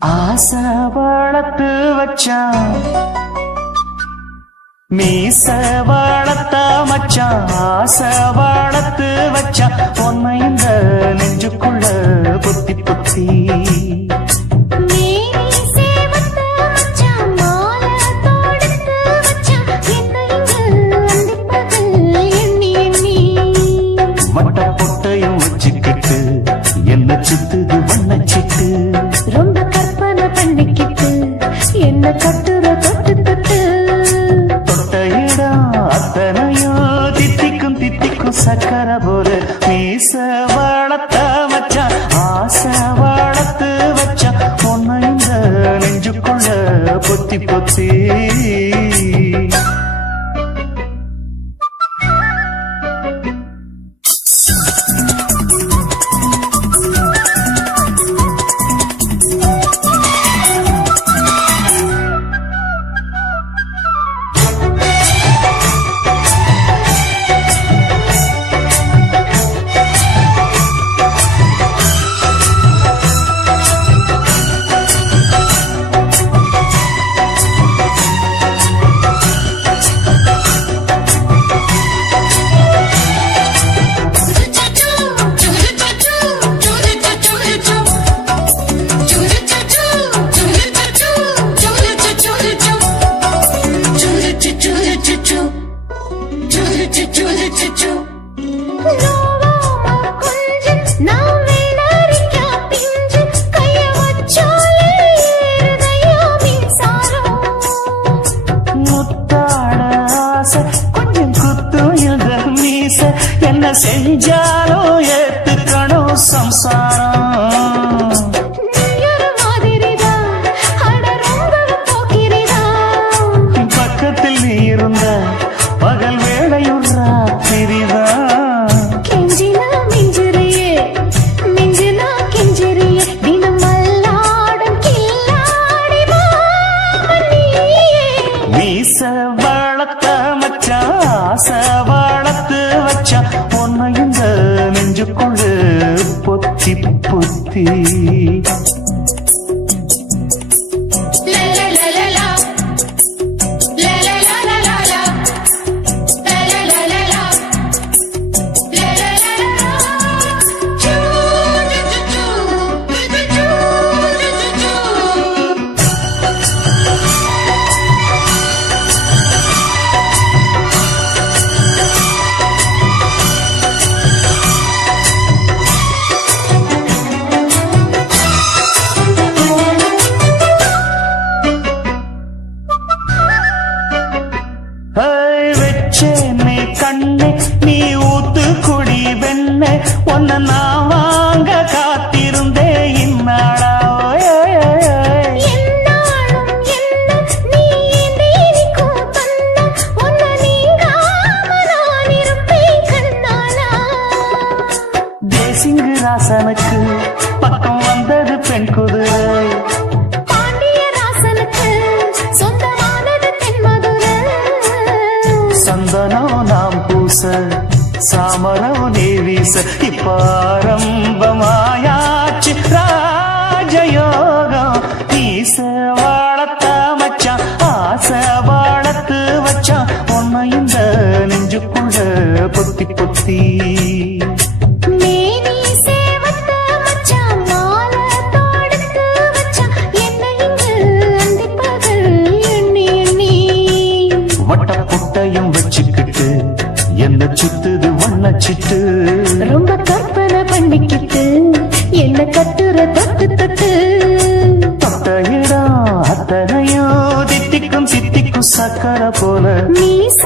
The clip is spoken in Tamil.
ஆசை வளர்த்து வச்சான் மீச வளர்த்த மச்சான் ஆசை வளர்த்து வச்சான் பொன்னை இந்த நெஞ்சுக்குள்ள புத்தி புத்தி மட்ட பொட்டையும் வச்சுக்கிட்டு என்ன சித்துது வண்ண சிட்டு ரொம்ப கற்பனை பண்ணிக்கிட்டு என்ன கட்டுற தொட்டு தொட்டு தொட்ட இடம் அத்தனையோ தித்திக்கும் தித்திக்கும் சக்கர போல மீச வளர்த்த மச்சான் ஆசை வளர்த்து வச்சா பொன்னை இந்த நெஞ்சுக்குள்ள பொத்தி பொத்தி என்ன செஞ்சாலும் ஏத்துக்கணும் சம்சாரம் பக்கத்தில் நீ இருந்த பகல் வேளையும் ராத்திரிதான் மீச வளர்த்த மச்சான் ஆசை வளர்த்து வச்சா பொன்னை இந்த நெஞ்சுக்குள்ள பொத்தி பொத்தி வெச்சேனே கண்ணே நீ ஊத்து குடி வெண்ணே ஒன்ன நான் வாங்க காத்திருந்தே இந்நாளா தேசிங்கு ராசனுக்கு பக்கம் வந்தது பெண் குதிரை சந்தனம் நாம் பூச சாமரம் நீ வீச இப்ப ஆரம்பமாயாச்சு ராஜயோகம் ஈச வாழத்த மச்சான் ஆசை வாழத்து வச்சான் பொன்னை இந்த நெஞ்சுக்குள்ள பொத்தி பொத்தி வட்ட பொட்டையும் வச்சுக்கிட்டு என்ன சுத்துது வண்ண சிட்டு ரொம்ப கற்பனை பண்ணிக்கிட்டு என்ன கட்டுற தொட்டு தொட்டு தொட்ட இடம் அத்தனையோ தித்திக்கும் சித்திக்கும் சக்கர போல மீச